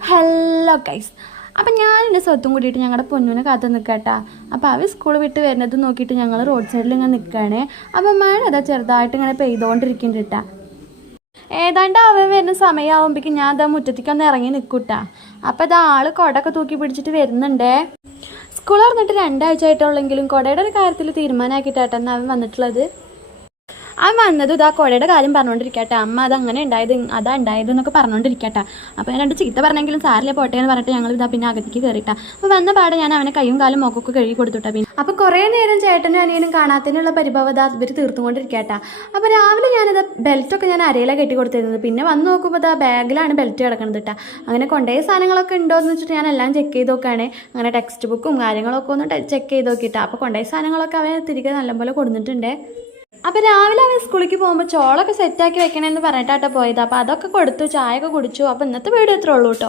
Hello guys. അപ്പം ഞാൻ എൻ്റെ സ്വത്തും കൂടിയിട്ട് ഞങ്ങളുടെ പൊന്നുവിനെ കാത്തു നിൽക്കട്ടാ. അപ്പോൾ അവർ സ്കൂൾ വിട്ട് വരുന്നത് നോക്കിയിട്ട് ഞങ്ങൾ റോഡ് സൈഡിൽ ഇങ്ങനെ നിൽക്കുകയാണ്. അപ്പം മഴ അതാ ചെറുതായിട്ട് ഇങ്ങനെ പെയ്തുകൊണ്ടിരിക്കുന്നുണ്ട്. ഏതാണ്ട് അവൻ വരുന്ന സമയമാകുമ്പോഴേക്കും ഞാൻ അതാ മുറ്റത്തേക്കൊന്ന് ഇറങ്ങി നിൽക്കൂട്ടാ. അപ്പോൾ അത് ആൾ കുടയൊക്കെ തൂക്കി പിടിച്ചിട്ട് വരുന്നുണ്ടേ. സ്കൂൾ തുറന്നിട്ട് 2 ആഴ്ച ആയിട്ടുള്ളെങ്കിലും കുടയുടെ ഒരു കാര്യത്തിൽ തീരുമാനമാക്കിയിട്ടാണ് അവൻ വന്നിട്ടുള്ളത്. അവൻ വന്നത് ഇതാ കുഴയുടെ കാര്യം പറഞ്ഞുകൊണ്ടിരിക്കട്ടെ. അമ്മ അതങ്ങനെ ഉണ്ടായത് അതാ ഉണ്ടായത് എന്നൊക്കെ പറഞ്ഞുകൊണ്ടിരിക്കട്ടെ. അപ്പോൾ ഞാൻ 2 ചീത്ത പറഞ്ഞെങ്കിലും സാരില്ല പോട്ടെ എന്ന് പറഞ്ഞിട്ട് ഞങ്ങൾ ഇതാ പിന്നെ അകത്തേക്ക് കയറിയിട്ടാ. അപ്പോൾ വന്ന പാടെ ഞാൻ അവനെ കൈയും കാലും മുഖമൊക്കെ കഴുകി കൊടുത്തുട്ടാ. പിന്നെ അപ്പോൾ കുറേ നേരം ചേട്ടനും അനിയനും കാണാത്തതിനുള്ള പരിഭവത ഇവർ തീർത്തുകൊണ്ടിരിക്കട്ടെ. അപ്പോൾ രാവിലെ ഞാനിത് ബെൽറ്റൊക്കെ ഞാൻ അരയിലാണ് കെട്ടി കൊടുത്തിരുന്നത്. പിന്നെ വന്ന് നോക്കുമ്പോൾ ഇതാ ബാഗിലാണ് ബെൽറ്റ് കിടക്കുന്നത് കേട്ടോ. അങ്ങനെ കൊണ്ടുപോയ സാധനങ്ങളൊക്കെ ഉണ്ടോ എന്ന് വെച്ചിട്ട് ഞാൻ എല്ലാം ചെക്ക് ചെയ്ത് നോക്കുകയാണ്. അങ്ങനെ ടെക്സ്റ്റ് ബുക്കും കാര്യങ്ങളൊക്കെ ഒന്ന് ചെക്ക് ചെയ്ത് നോക്കിയിട്ടാണ്. അപ്പോൾ കൊണ്ടുപോയ സാധനങ്ങളൊക്കെ അവൻ തിരികെ നല്ലപോലെ കൊടുത്തിട്ടുണ്ട്. അപ്പോൾ രാവിലെ അവൻ സ്കൂളിലേക്ക് പോകുമ്പോൾ ചോളൊക്കെ സെറ്റാക്കി വെക്കണമെന്ന് പറഞ്ഞിട്ടാട്ടോ പോയത്. അപ്പോൾ അതൊക്കെ കൊടുത്തു, ചായ ഒക്കെ കുടിച്ചു. അപ്പോൾ ഇന്നത്തെ വീഡിയോ ഇത്രേ ഉള്ളൂ കേട്ടോ.